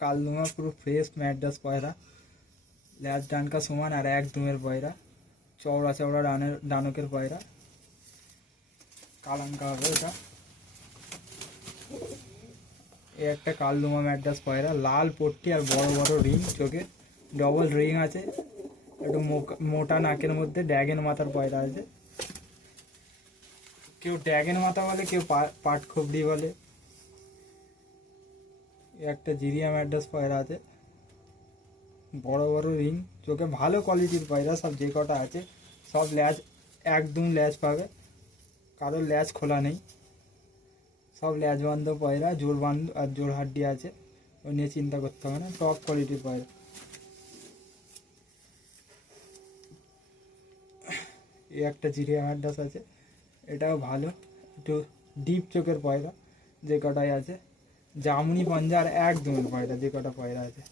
কালদুমা পুরো ফ্রেশ ম্যাড্রাস পয়রা, ল্যাজ ডানকা সমান আর এক দুমের পয়রা, চওড়া চওড়া ডানকের পয়রা, কালাঙ্কা হবে এটা। এই একটা কালদুমা ম্যাড্রাস পয়রা, লাল পট্টি আর বড় বড় রিং চোখে, ডবল রিং আছে, একটু মোটা নাকের মধ্যে ড্যাগেন মাথার পয়রা আছে। কেউ ড্যাগেন মাথা বলে, কেউ পাট খবড়ি বলে। একটা জিরিয়া ম্যাড্রাস পয়রা আছে, বড় বড় রিং চোখে, ভালো কোয়ালিটির পয়রা সব। যে কটা আছে সব ল্যাজ একদম ল্যাজ পাবে, কারোর ল্যাজ খোলা নেই, সব ল্যাজ বান্ধ পয়রা, জোর বান্ধ আর জোর হাড্ডি আছে, ওই নিয়ে চিন্তা করতে হবে না, টপ কোয়ালিটির পয়রা। এই একটা জিরিয়া ম্যাড্রাস আছে, এটাও ভালো, একটু ডিপ চোখের পয়রা যে কটাই আছে। জামুনি পাঞ্জা আর একদমের পয়রা যে কটা পয়রা আছে।